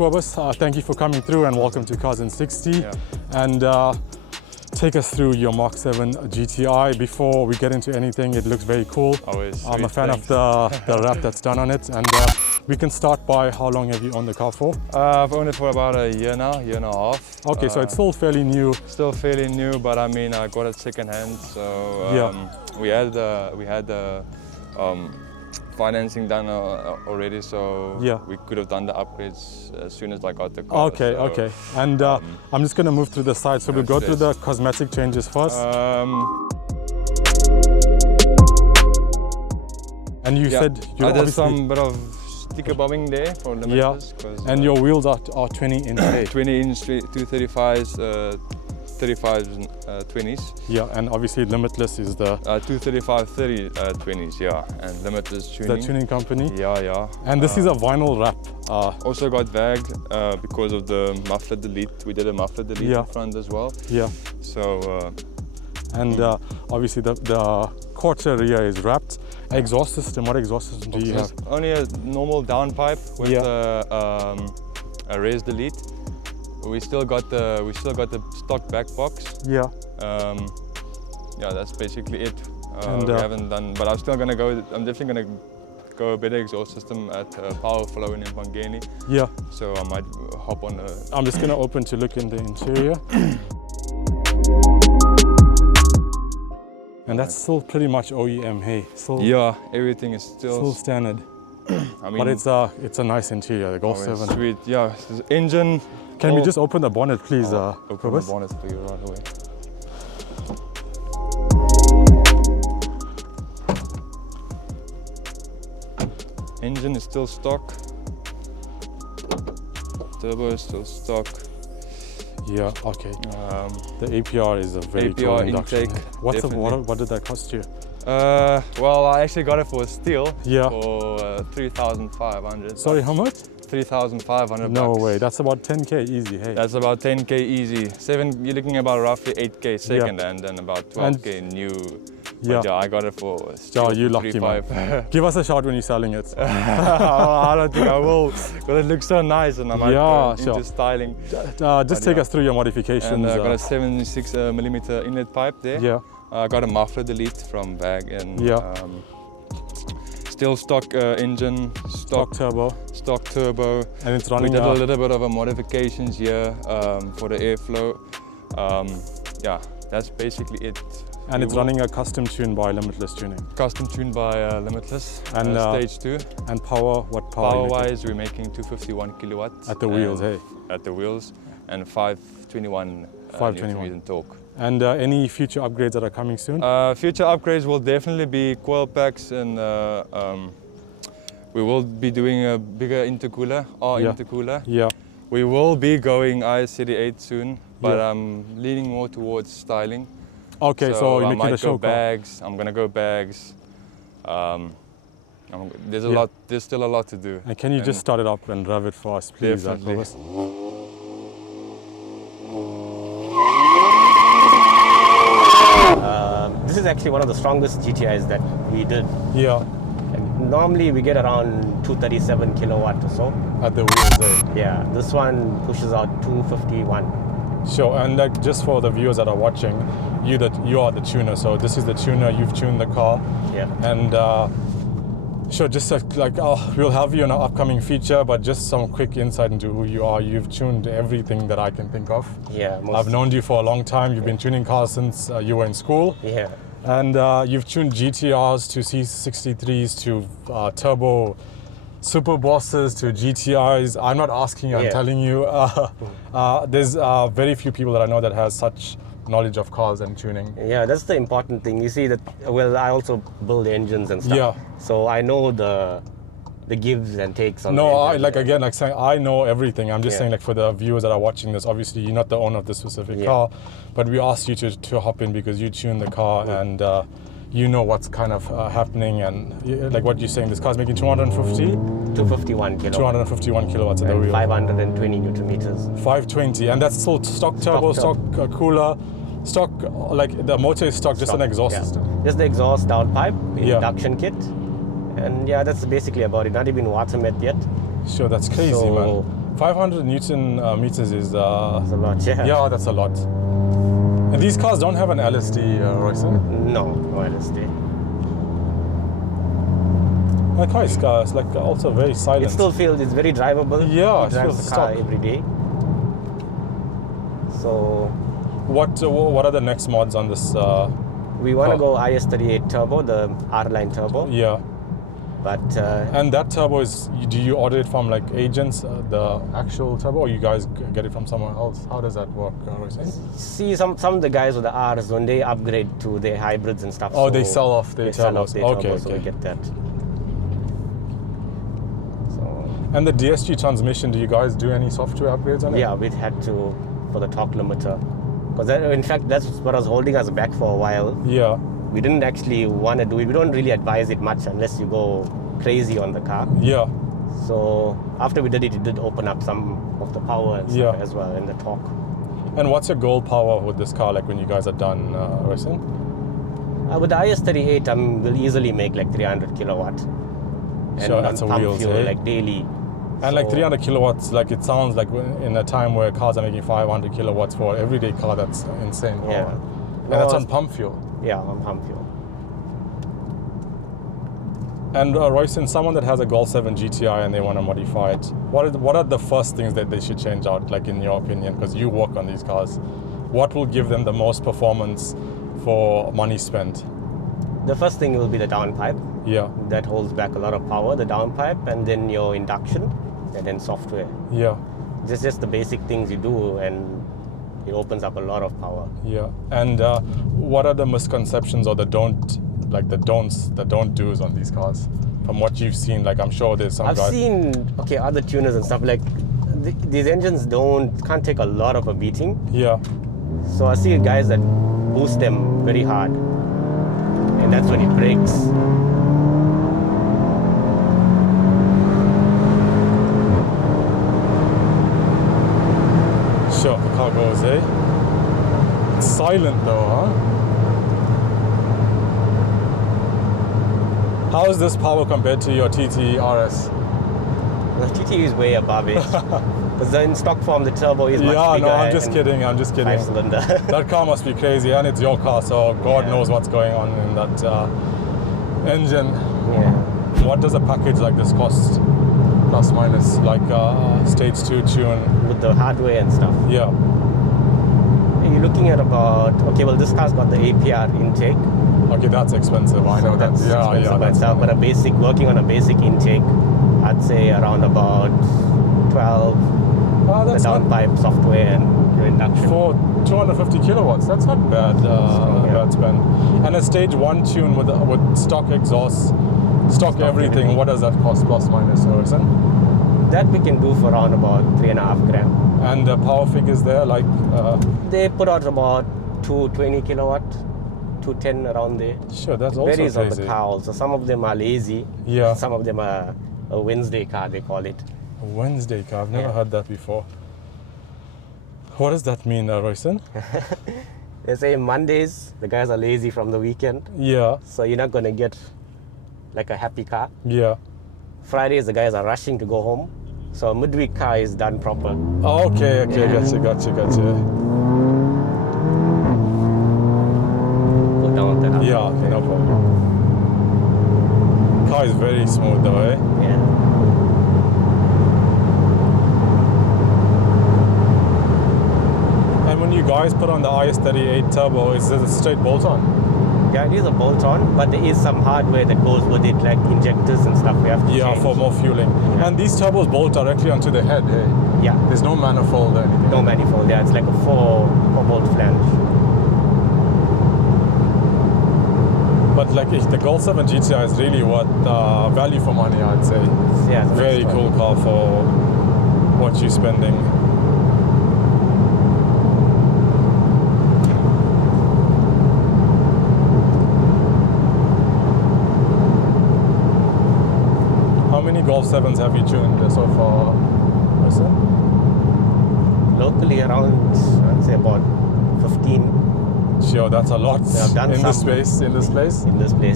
Cobus, thank you for coming through and welcome to Cars and 60. Yeah. And take us through your Mk7 GTi. Before we get into anything, it looks very cool. Always I'm a sweet, fan thanks. of the wrap that's done on it. And we can start by how long have you owned the car for? I've owned it for about a year now, year and a half. Okay, so it's still fairly new. Still fairly new, but I mean, I got it secondhand, so we had financing done already, so we could have done the upgrades as soon as I got the car. Okay, so, okay. And I'm just going to move through the side, so we'll go through the cosmetic changes first. And you said you I did some bit of sticker bombing there for Limitless. And your wheels are 20 inch. 20 inch 235s, 35s, 20s. Yeah, and obviously Limitless is the 235 30 20s, yeah, and Limitless Tuning. The tuning company. Yeah. And this is a vinyl wrap. Also got vagged because of the muffler delete. We did a muffler delete in front as well. Yeah. So. And obviously the quarter rear is wrapped. Exhaust system. What exhaust system do you have? Only a normal downpipe with a raised delete. We still got the stock back box. Yeah. Yeah, that's basically it. We haven't done, but I'm still gonna go. I'm definitely gonna go a better exhaust system at Power Flow in Empangeni. Yeah. So I might hop on. I'm just gonna open to look in the interior. And that's still pretty much OEM, hey? Still, yeah, everything is still standard. I mean, but it's a nice interior, the Golf 7. Sweet, yeah. The engine. Can we just open the bonnet, please? Open the bonnet for you right away. Engine is still stock. Turbo is still stock. Yeah, okay. The APR is a very cool induction. Intake. What did that cost you? Well, I actually got it for a steal. Yeah. For 3,500. Sorry, how much? 3,500 bucks. No way, that's about 10K easy, hey. That's about 10K easy. You're looking about roughly 8K second and then about 12K new. But yeah, I got it for you lucky man. Give us a shout when you're selling it. I don't think I will, because it looks so nice and I might go into styling. Just take us through your modifications. And I got a 76mm inlet pipe there. Yeah. I got a muffler delete from VAG and still stock engine, stock turbo. And it's running. We did a little bit of a modifications here for the airflow. Yeah, that's basically it. And it's running a custom tune by Limitless Tuning. Custom tuned by Limitless, and stage 2. And power, what power? Power-wise, we're making 251 kilowatts. At the wheels, hey? At the wheels, and 521 Newton torque. And any future upgrades that are coming soon? Future upgrades will definitely be coil packs, and we will be doing a bigger intercooler, intercooler. Yeah. We will be going IS38 soon, but I'm leaning more towards styling. Okay, so you're making a show car. Bags. I'm gonna go bags. There's still a lot to do. And can you just start it up and rev it for us, please? Definitely. This is actually one of the strongest GTIs that we did. Yeah. And normally we get around 237 kilowatt or so. At the wheels, eh? Yeah, this one pushes out 251. Sure, and like just for the viewers that are watching, you are the tuner, so this is the tuner, you've tuned the car. Yeah. And sure, just we'll have you in an upcoming feature, but just some quick insight into who you are. You've tuned everything that I can think of. Yeah. I've known you for a long time. You've been tuning cars since you were in school. Yeah. And you've tuned GTRs to C63s to turbo Super Bosses to GTIs. I'm not asking you, I'm telling you. There's very few people that I know that has such knowledge of cars and tuning. Yeah, that's the important thing. You see that, well, I also build engines and stuff. Yeah. So I know the gives and takes on saying I know everything. I'm just saying, like, for the viewers that are watching this, obviously you're not the owner of this specific car, but we asked you to hop in because you tune the car and you know what's kind of happening, and like what you're saying, this car's making 251 kilowatts. 251 kilowatts at the wheel. 520 Newton meters. 520, and that's still stock turbo, stock cooler, stock, like the motor is stock, just an exhaust system. Just the exhaust downpipe, induction kit, and that's basically about it. Not even water met yet. Sure, that's crazy, man. 500 Newton meters is... That's a lot, yeah. Yeah, that's a lot. And these cars don't have an LSD, Royson? No LSD. My car is like also very silent. It still feels, it's very drivable. Yeah, it drives the car every day. So... What are the next mods on this? We want to go IS38 turbo, the R-Line turbo. Yeah. But and that turbo is, do you order it from like agents, the actual turbo, or you guys get it from somewhere else? How does that work, Royson? See, some of the guys with the Rs, when they upgrade to their hybrids and stuff. Oh, so they sell off their turbos. Okay, so we get that. So. And the DSG transmission, do you guys do any software upgrades on it? Yeah, we had to for the torque limiter. Because in fact, that's what was holding us back for a while. Yeah. We didn't actually want to do it. We don't really advise it much unless you go crazy on the car. Yeah. So after we did it, it did open up some of the power and stuff as well, and the torque. And what's your goal power with this car, like when you guys are done racing? With the IS38, we'll easily make like 300 kilowatt. And sure, that's a wheels, fuel, like daily. And like 300 kilowatts, like it sounds like in a time where cars are making 500 kilowatts for an everyday car, that's insane power. Yeah. And that's on pump fuel. Yeah, on pump fuel. And Royson, someone that has a Golf 7 GTi and they want to modify it, what are the first things that they should change out, like in your opinion, because you work on these cars? What will give them the most performance for money spent? The first thing will be the downpipe. Yeah. That holds back a lot of power, the downpipe, and then your induction, and then software. Yeah. Just the basic things you do, and it opens up a lot of power. Yeah. And what are the misconceptions or the don't do's on these cars? From what you've seen, like I'm sure there's some I've seen other tuners and stuff, like these engines can't take a lot of a beating. Yeah. So I see guys that boost them very hard, and that's when it breaks. Sure, the car goes, eh? It's silent though, huh? How is this power compared to your TT RS? The TT is way above it. Because in stock form, the turbo is much bigger. Yeah, no, I'm just kidding. 5-cylinder. That car must be crazy, and it's your car, so God knows what's going on in that engine. Yeah. What does a package like this cost? Plus minus, like stage 2 tune. With the hardware and stuff. Yeah. You're looking at about, this car's got the APR intake. Okay, that's expensive. I know that. Yeah. But working on a basic intake, I'd say around about 12. The downpipe software and your induction. For 250 kilowatts, that's not bad. Bad spend. And a stage 1 tune with stock exhaust, stock everything. What does that cost, plus minus, Harrison? That we can do for around about 3.5 grand. And the power figures there, like they put out about 220 kilowatt, 210 around there. Sure, that's also varies crazy. on the car also. Some of them are lazy. Yeah. Some of them are a Wednesday car, they call it. A Wednesday car. I've never heard that before. What does that mean, Royson? They say Mondays the guys are lazy from the weekend. Yeah. So you're not gonna get like a happy car. Yeah. Fridays the guys are rushing to go home. So a midweek car is done proper. Oh, okay, gotcha. Go down that. Yeah, no problem. Car is very smooth though, eh? Yeah. And when you guys put on the IS38 turbo, is it a straight bolt-on? Yeah, it is a bolt-on, but there is some hardware that goes with it, like injectors and stuff we have to change. For more fueling. Yeah. And these turbos bolt directly onto the head, eh? Yeah. There's no manifold or anything. No manifold, yeah. It's like a 4-bolt flange. But like the Golf 7 GTi is really worth value for money, I'd say. Yeah, it's a very nice cool car for what you're spending. How many Golf 7s have you tuned so far, Marissa? Locally around, I'd say about 15. Sure, that's a lot in this place. In this place,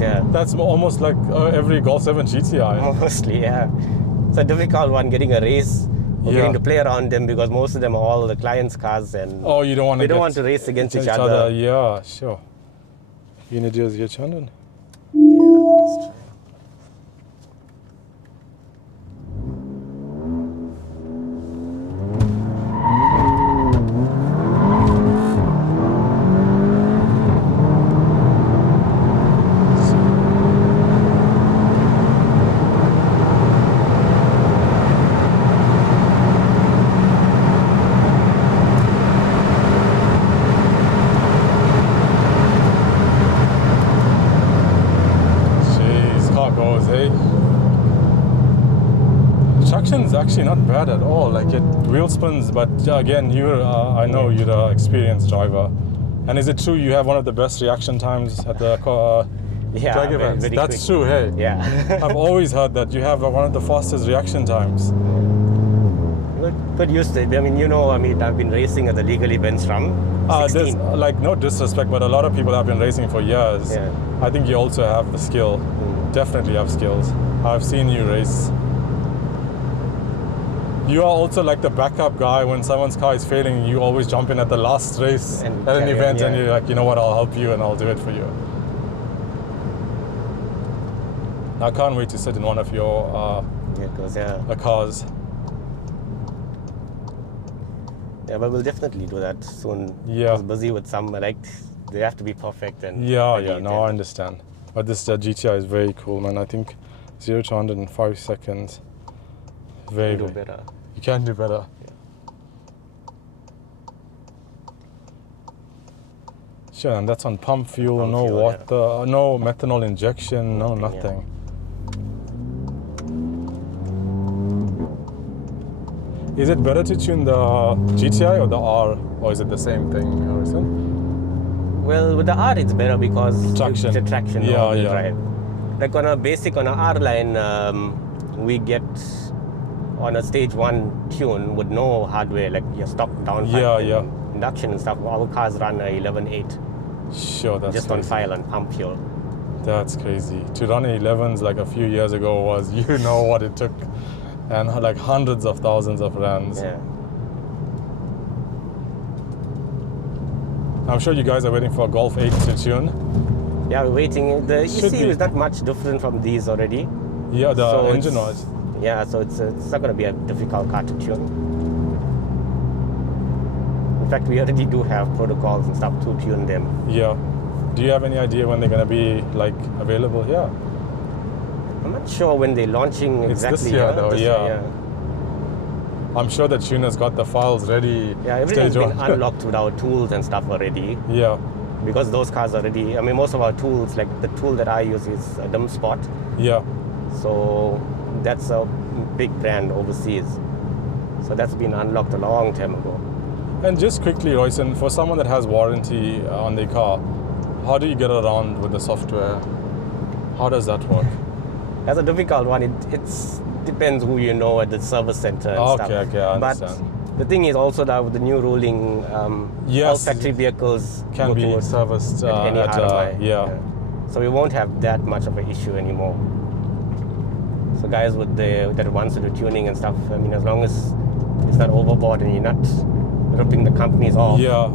yeah. That's almost like every Golf 7 GTI. Mostly, yeah. It's a difficult one, getting a race or getting to play around them, because most of them are all the clients' cars, and oh, you don't want to. We don't want to race against each other. Yeah, sure. You need to just get Chandon. Yeah, that's true. Traction's actually not bad at all. Like it wheel spins, but again, I know you're an experienced driver. And is it true you have one of the best reaction times at the drag events? Very That's quick. true, hey. Yeah. I've always heard that you have one of the fastest reaction times. But used to it. I mean, I've been racing at the legal events from 16. There's like no disrespect, but a lot of people have been racing for years. Yeah. I think you also have the skill. Definitely have skills. I've seen you race. You are also like the backup guy when someone's car is failing. You always jump in at the last race and at an event, and yeah. you're like, you know what, I'll help you and I'll do it for you. I can't wait to sit in one of your cars. Yeah, but we'll definitely do that soon. Yeah. I was busy with some, they have to be perfect. And no, I understand. But this GTi is very cool, man. I think 0 to 100 in 5 seconds. Very do better. You can do better. Yeah. Sure, and that's on pump fuel, no water, no methanol injection, nothing. Yeah. Is it better to tune the GTi or the R, or is it the same thing, Harrison? Well, with the R it's better because traction. The traction drive. Like on an R line, we get on a stage 1 tune with no hardware, like your stock downpipe, induction and stuff. All cars run a 11.8. Sure, that's just crazy. On file and pump fuel. That's crazy. To run 11s like a few years ago was, you know what it took, and like hundreds of thousands of runs. Yeah. I'm sure you guys are waiting for a Golf 8 to tune. Yeah, we're waiting. The ECU is not much different from these already. Yeah, the engine was. Yeah, so it's not going to be a difficult car to tune. In fact, we already do have protocols and stuff to tune them. Yeah. Do you have any idea when they're going to be like available here? I'm not sure when they're launching exactly. It's this year though, yeah. I'm sure the tuner's got the files ready. Yeah, everything's been unlocked with our tools and stuff already. Yeah. Because those cars already, I mean, most of our tools, like the tool that I use is a dumb spot. Yeah. So that's a big brand overseas. So that's been unlocked a long time ago. And just quickly, Royson, for someone that has warranty on their car, how do you get around with the software? How does that work? That's a difficult one. It depends who you know at the service center and stuff. Okay, I understand. But the thing is also that with the new ruling, all factory vehicles can be serviced at any RMI. Yeah. So we won't have that much of an issue anymore. So guys that wants to do tuning and stuff, I mean, as long as it's not overboard and you're not ripping the companies off. Yeah.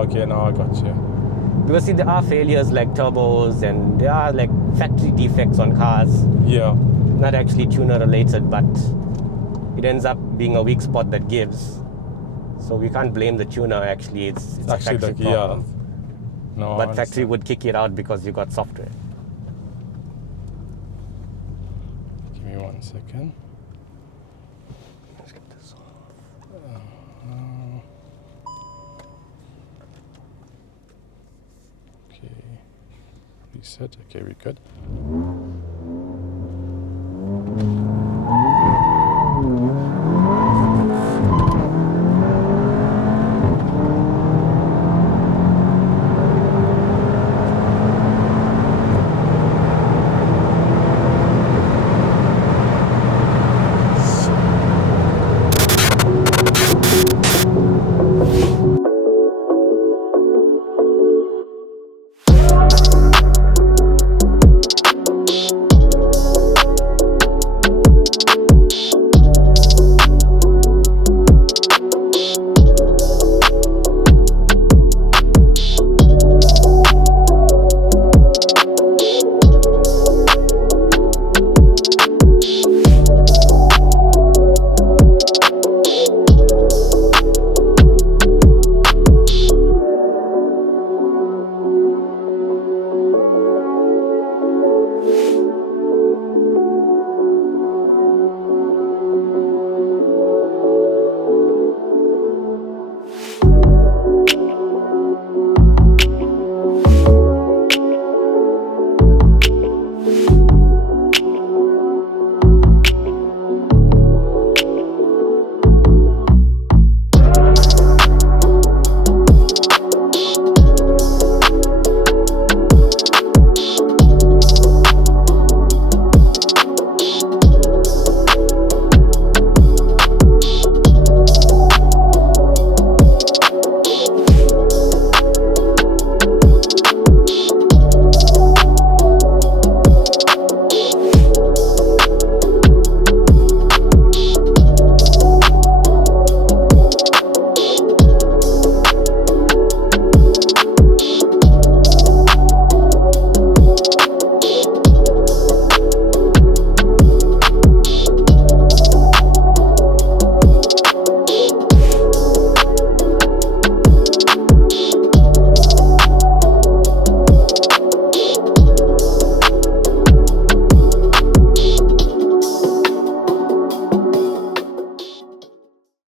Okay, now I got you. Because see, there are failures like turbos and there are like factory defects on cars. Yeah. Not actually tuner related, but it ends up being a weak spot that gives. So we can't blame the tuner actually, it's actually a factory problem. Yeah. No, but factory would kick it out because you got software. Give me 1 second. Let's get this off. Okay. Reset. Okay, we're good.